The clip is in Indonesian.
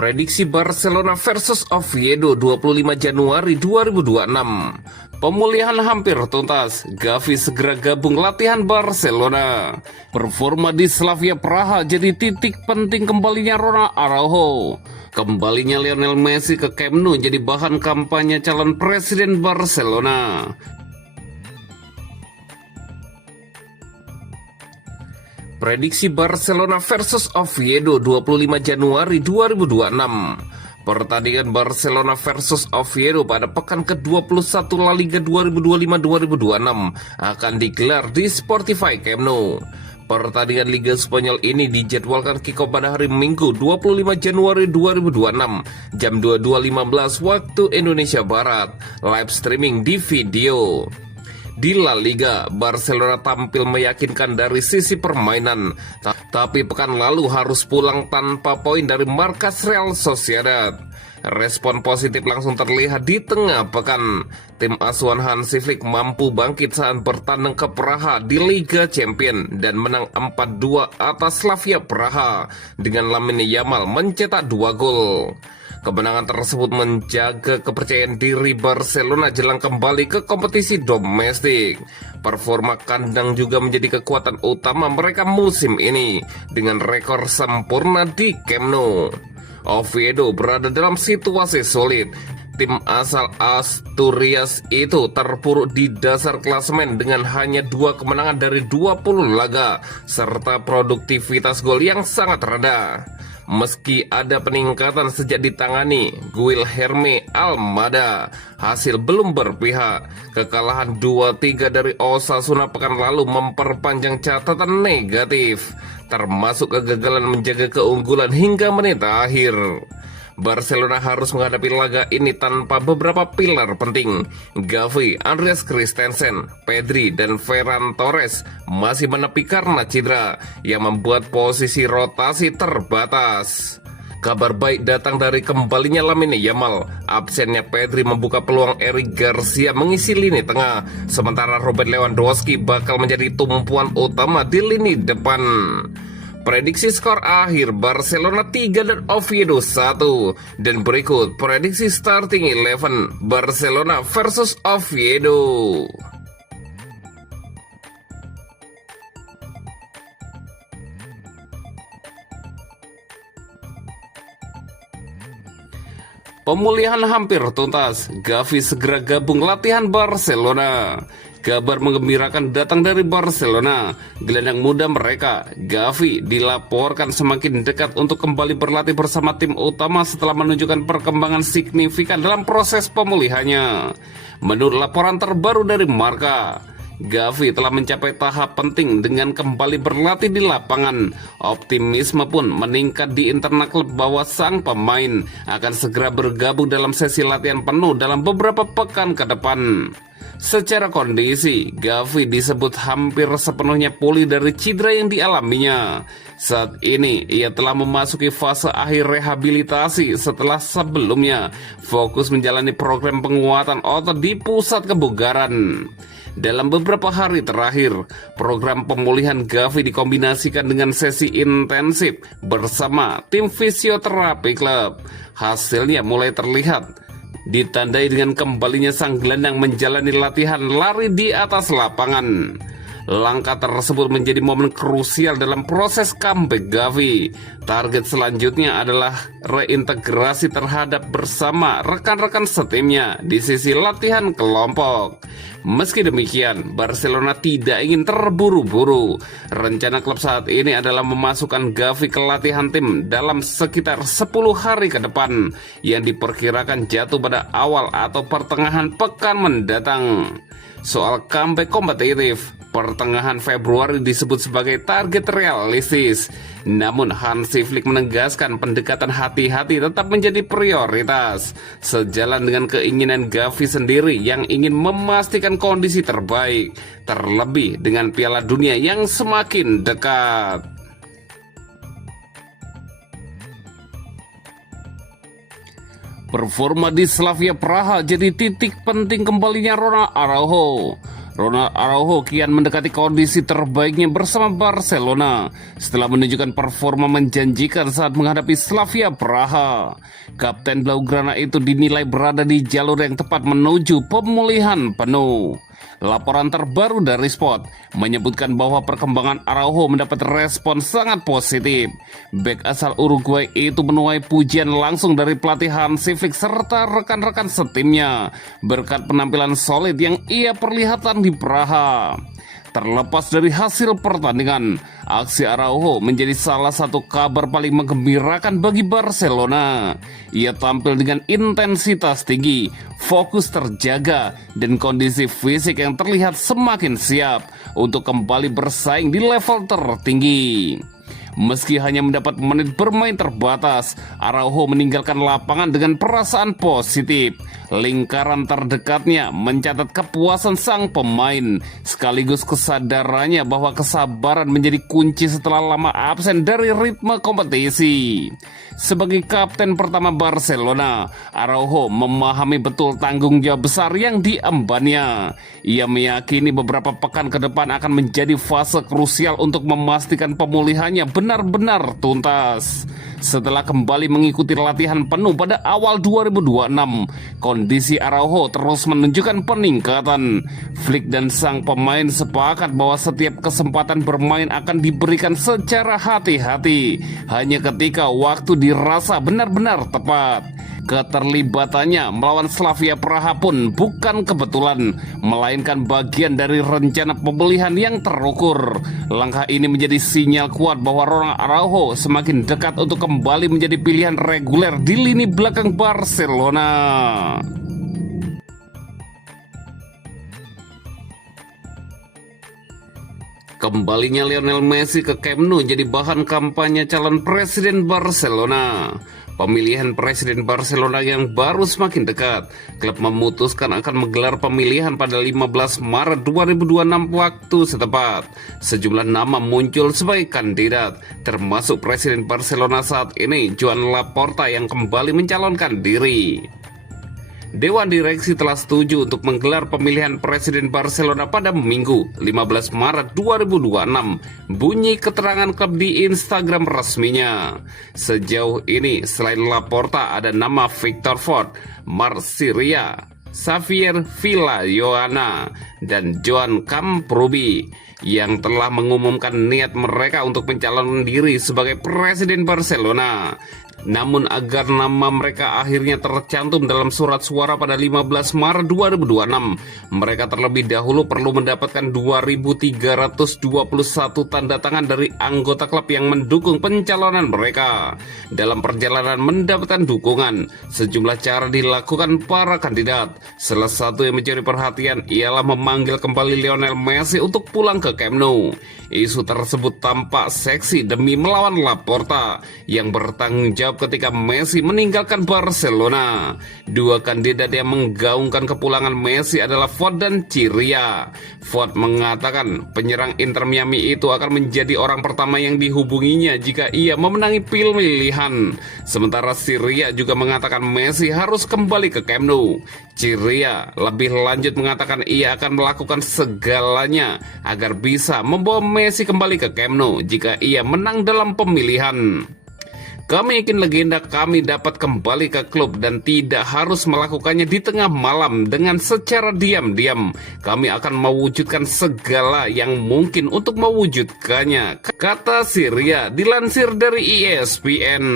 Prediksi Barcelona versus Oviedo 25 Januari 2026. Pemulihan hampir tuntas, Gavi segera gabung latihan Barcelona. Performa di Slavia Praha jadi titik penting kembalinya Ronald Araujo. Kembalinya Lionel Messi ke Camp Nou jadi bahan kampanye calon presiden Barcelona. Prediksi Barcelona versus Oviedo 25 Januari 2026. Pertandingan Barcelona versus Oviedo pada pekan ke-21 La Liga 2025-2026 akan digelar di Spotify Camp Nou. Pertandingan Liga Spanyol ini dijadwalkan kick-off pada hari Minggu 25 Januari 2026 jam 22.15 waktu Indonesia Barat, live streaming di video. Di La Liga, Barcelona tampil meyakinkan dari sisi permainan, tapi pekan lalu harus pulang tanpa poin dari markas Real Sociedad. Respon positif langsung terlihat di tengah pekan. Tim asuhan Hansi Flick mampu bangkit saat bertandang ke Praha di Liga Champions dan menang 4-2 atas Slavia Praha dengan Lamine Yamal mencetak 2 gol. Kemenangan tersebut menjaga kepercayaan diri Barcelona jelang kembali ke kompetisi domestik. Performa kandang juga menjadi kekuatan utama mereka musim ini dengan rekor sempurna di Camp Nou. Oviedo berada dalam situasi sulit. Tim asal Asturias itu terpuruk di dasar klasemen dengan hanya 2 kemenangan dari 20 laga serta produktivitas gol yang sangat rendah. Meski ada peningkatan sejak ditangani Guilherme Almada, hasil belum berpihak. Kekalahan 2-3 dari Osasuna pekan lalu memperpanjang catatan negatif, termasuk kegagalan menjaga keunggulan hingga menit akhir. Barcelona harus menghadapi laga ini tanpa beberapa pilar penting. Gavi, Andreas Christensen, Pedri, dan Ferran Torres masih menepi karena cedera yang membuat posisi rotasi terbatas. Kabar baik datang dari kembalinya Lamine Yamal. Absennya Pedri membuka peluang Eric Garcia mengisi lini tengah, sementara Robert Lewandowski bakal menjadi tumpuan utama di lini depan. Prediksi skor akhir Barcelona 3 dan Oviedo 1. Dan berikut prediksi starting 11 Barcelona versus Oviedo. Pemulihan hampir tuntas, Gavi segera gabung latihan Barcelona. Kabar menggembirakan datang dari Barcelona. Gelandang muda mereka, Gavi, dilaporkan semakin dekat untuk kembali berlatih bersama tim utama setelah menunjukkan perkembangan signifikan dalam proses pemulihannya. Menurut laporan terbaru dari Marca, Gavi telah mencapai tahap penting dengan kembali berlatih di lapangan. Optimisme pun meningkat di internal klub bahwa sang pemain akan segera bergabung dalam sesi latihan penuh dalam beberapa pekan ke depan. Secara kondisi, Gavi disebut hampir sepenuhnya pulih dari cedera yang dialaminya. Saat ini, ia telah memasuki fase akhir rehabilitasi setelah sebelumnya fokus menjalani program penguatan otot di pusat kebugaran. Dalam beberapa hari terakhir, program pemulihan Gavi dikombinasikan dengan sesi intensif bersama tim fisioterapi klub. Hasilnya mulai terlihat, ditandai dengan kembalinya sang gelandang menjalani latihan lari di atas lapangan. Langkah tersebut menjadi momen krusial dalam proses comeback Gavi. Target selanjutnya adalah reintegrasi terhadap bersama rekan-rekan setimnya di sisi latihan kelompok. Meski demikian, Barcelona tidak ingin terburu-buru. Rencana klub saat ini adalah memasukkan Gavi ke latihan tim dalam sekitar 10 hari ke depan yang diperkirakan jatuh pada awal atau pertengahan pekan mendatang. Soal comeback kompetitif, pertengahan Februari disebut sebagai target realistis. Namun Hansi Flick menegaskan pendekatan hati-hati tetap menjadi prioritas, sejalan dengan keinginan Gavi sendiri yang ingin memastikan kondisi terbaik, terlebih dengan Piala Dunia yang semakin dekat. Performa di Slavia Praha jadi titik penting kembalinya Ronald Araujo. Ronald Araujo kian mendekati kondisi terbaiknya bersama Barcelona setelah menunjukkan performa menjanjikan saat menghadapi Slavia Praha. Kapten Blaugrana itu dinilai berada di jalur yang tepat menuju pemulihan penuh. Laporan terbaru dari Sport menyebutkan bahwa perkembangan Araujo mendapat respon sangat positif. Bek asal Uruguay itu menuai pujian langsung dari pelatih Hansi Flick serta rekan-rekan setimnya berkat penampilan solid yang ia perlihatkan di Praha. Terlepas dari hasil pertandingan, aksi Araujo menjadi salah satu kabar paling menggembirakan bagi Barcelona. Ia tampil dengan intensitas tinggi, fokus terjaga, dan kondisi fisik yang terlihat semakin siap untuk kembali bersaing di level tertinggi. Meski hanya mendapat menit bermain terbatas, Araujo meninggalkan lapangan dengan perasaan positif. Lingkaran terdekatnya mencatat kepuasan sang pemain, sekaligus kesadarannya bahwa kesabaran menjadi kunci setelah lama absen dari ritme kompetisi. Sebagai kapten pertama Barcelona, Araujo memahami betul tanggung jawab besar yang diembannya. Ia meyakini beberapa pekan ke depan akan menjadi fase krusial untuk memastikan pemulihannya benar-benar tuntas. Setelah kembali mengikuti latihan penuh pada awal 2026, kondisi Araujo terus menunjukkan peningkatan. Flick dan sang pemain sepakat bahwa setiap kesempatan bermain akan diberikan secara hati-hati, hanya ketika waktu dirasa benar-benar tepat. Keterlibatannya melawan Slavia Praha pun bukan kebetulan, melainkan bagian dari rencana pemulihan yang terukur. Langkah ini menjadi sinyal kuat bahwa Ronald Araujo semakin dekat untuk kembali menjadi pilihan reguler di lini belakang Barcelona. Kembalinya Lionel Messi ke Camp Nou jadi bahan kampanye calon presiden Barcelona. Pemilihan presiden Barcelona yang baru semakin dekat. Klub memutuskan akan menggelar pemilihan pada 15 Maret 2026 waktu setempat. Sejumlah nama muncul sebagai kandidat, termasuk presiden Barcelona saat ini, Joan Laporta, yang kembali mencalonkan diri. Dewan Direksi telah setuju untuk menggelar pemilihan presiden Barcelona pada Minggu 15 Maret 2026, bunyi keterangan klub di Instagram resminya. Sejauh ini selain Laporta ada nama Victor Fort, Marc Sirera, Xavier Villajoana, dan Joan Camprubí yang telah mengumumkan niat mereka untuk mencalonkan diri sebagai presiden Barcelona. Namun agar nama mereka akhirnya tercantum dalam surat suara pada 15 Maret 2026, mereka terlebih dahulu perlu mendapatkan 2.321 tanda tangan dari anggota klub yang mendukung pencalonan mereka. Dalam perjalanan mendapatkan dukungan, sejumlah cara dilakukan para kandidat. Salah satu yang mencuri perhatian ialah memanggil kembali Lionel Messi untuk pulang ke Camp Nou. Isu tersebut tampak seksi demi melawan Laporta yang bertanggung jawab ketika Messi meninggalkan Barcelona. Dua kandidat yang menggaungkan kepulangan Messi adalah Fort dan Sirera. Fort mengatakan penyerang Inter Miami itu akan menjadi orang pertama yang dihubunginya jika ia memenangi pemilihan. Sementara Sirera juga mengatakan Messi harus kembali ke Camp Nou. Sirera lebih lanjut mengatakan ia akan melakukan segalanya agar bisa membawa Messi kembali ke Camp Nou jika ia menang dalam pemilihan. Kami yakin legenda kami dapat kembali ke klub dan tidak harus melakukannya di tengah malam dengan secara diam-diam. Kami akan mewujudkan segala yang mungkin untuk mewujudkannya, kata Sirera dilansir dari ESPN.